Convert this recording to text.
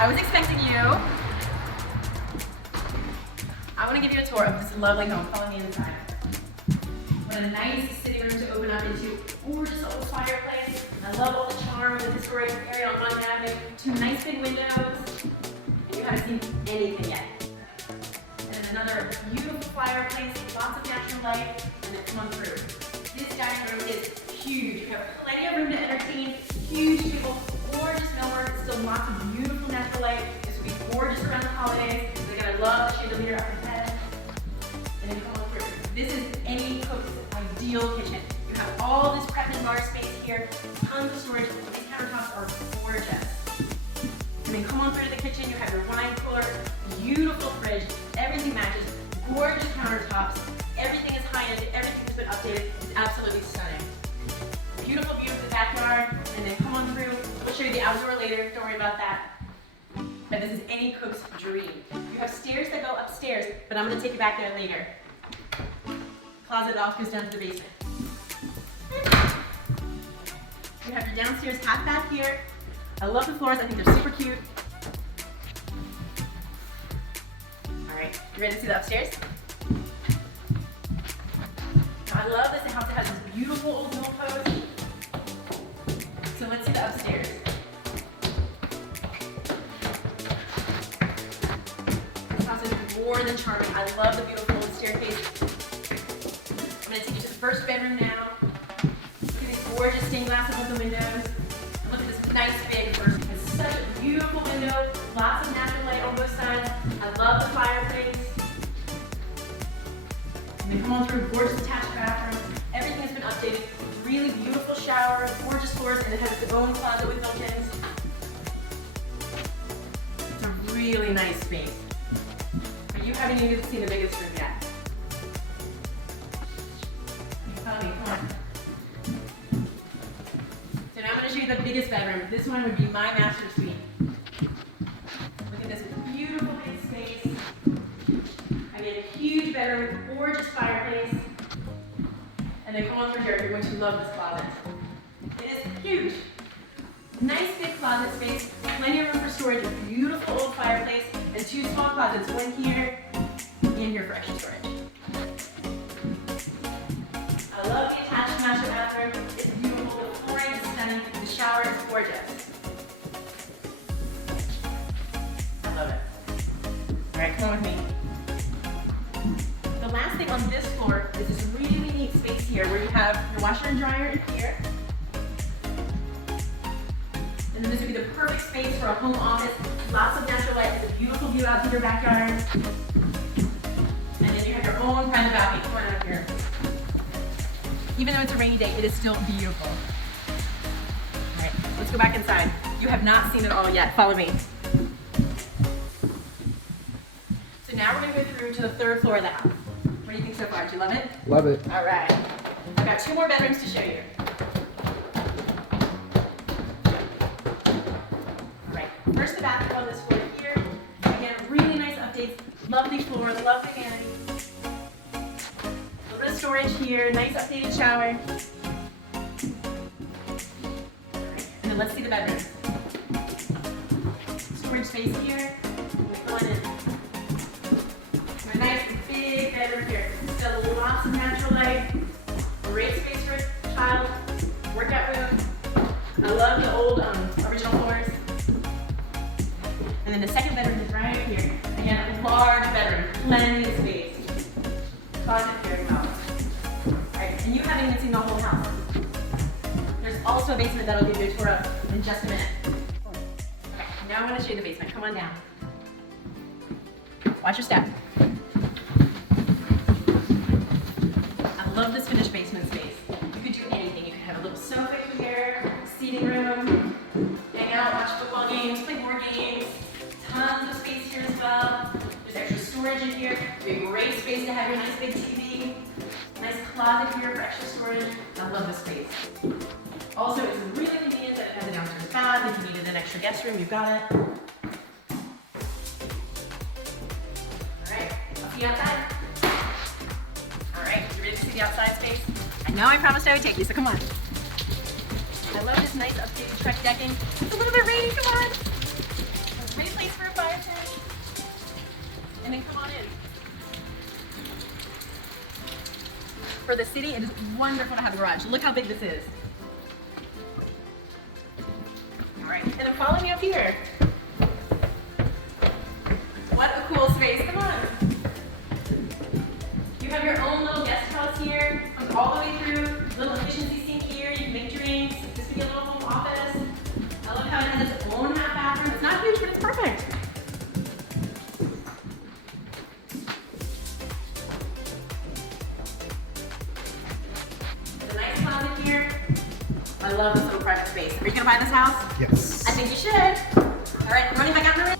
I was expecting you. I want to give you a tour of this lovely home. Follow me inside. What a nice sitting room to open up into. Gorgeous old fireplace. I love all the charm of the historic area on London Avenue. Two nice big windows. And you haven't seen anything yet. And then another beautiful fireplace, lots of natural light, and then come on through. This dining room is huge. You have plenty of room to entertain. Huge table, gorgeous millwork, still lots of beautiful natural light. This will be gorgeous around the holidays. They're gonna love the chandelier up ahead. And then come on through. This is any cook's ideal kitchen. You have all this prep and bar space here, tons of storage. These countertops are gorgeous. And then come on through to the kitchen. You have your wine cooler, beautiful fridge. Everything matches. Gorgeous countertops. Everything is high-end. Everything has been updated. It's absolutely stunning. Beautiful view of the backyard. And then come on through. We'll show you the outdoor later. Don't worry about that. But this is any cook's dream. You have stairs that go upstairs, but I'm going to take you back there later. Closet off goes down to the basement. You have your downstairs half bath here. I love the floors. I think they're super cute. All right, you ready to see the upstairs? Now, I love this. The house has this beautiful old mill post. So let's see the upstairs. This house is more than charming. I love the beautiful old staircase. I'm going to take you to the first bedroom now. Look at these gorgeous stained glass above the windows. And look at this nice big first. It's such a beautiful window. Lots of natural light on both sides. I love the fireplace. And then come on through, gorgeous attached bathroom. Everything has been updated. Really beautiful shower, gorgeous floors, and it has its own closet with built-ins. It's a really nice space. But you haven't even seen the biggest room yet. Follow me, come on. So now I'm going to show you the biggest bedroom. This one would be my master suite. Look at this beautiful big space. I mean, a huge bedroom with gorgeous fireplace. And then come on through here, you're going to love this closet. It is huge. Nice big closet space, plenty of room for storage, a beautiful old fireplace, and two small closets, one here and here for extra storage. I love the attached master bathroom. It's beautiful, the flooring is stunning, the shower is gorgeous. I love it. All right, come on with me. The last thing on this floor is this really neat space here where you have your washer and dryer in here. And then this would be the perfect space for a home office. Lots of natural light. It's a beautiful view out to your backyard. And then you have your own private balcony. Come on out here. Even though it's a rainy day, it is still beautiful. All right, let's go back inside. You have not seen it all yet. Follow me. So now we're going to go through to the third floor of the house. What do you think so far? Do you love it? Love it. All right. I've got two more bedrooms to show you. All right. First, the bathroom on this floor here. Again, really nice updates. Lovely floor, lovely vanity. A little bit of storage here. Nice updated shower. All right. And then let's see the bedroom. Storage space here. Going in. A nice big bedroom here. Still lots of natural light. Great space for a child. Workout room. I love the old original floors. And then the second bedroom is right here. Again, a large bedroom. Plenty of space. Closet here as well. Alright, and you haven't even seen the whole house. There's also a basement that I'll give you a tour of in just a minute. Okay, now I want to show you the basement. Come on down. Watch your step. I love this finished basement space. You could do anything. You could have a little sofa here, seating room, hang out, watch football games, play board games. Tons of space here as well. There's extra storage in here. You have a great space to have your nice big TV. Nice closet here for extra storage. I love this space. Also, it's really convenient that it has a downstairs bath. If you needed an extra guest room, you've got it. Alright, I'll see you outside. Alright, you ready to see the outside space? I know I promised I would take you, so come on. I love this nice updated Trek decking. It's a little bit rainy, come on. Let's raise and then come on in. For the city, it is wonderful to have a garage. Look how big this is. All right, and then follow me up here. What a cool space, come on. You have your own little guest house here, comes all the way through, little efficiency sink here, you can make drinks, this could be a little home office. I love how it has its own half bathroom. It's not huge, but it's perfect. There's a nice closet here. I love this little private space. Are you gonna buy this house? Yes. I think you should. All right, running back out in the room.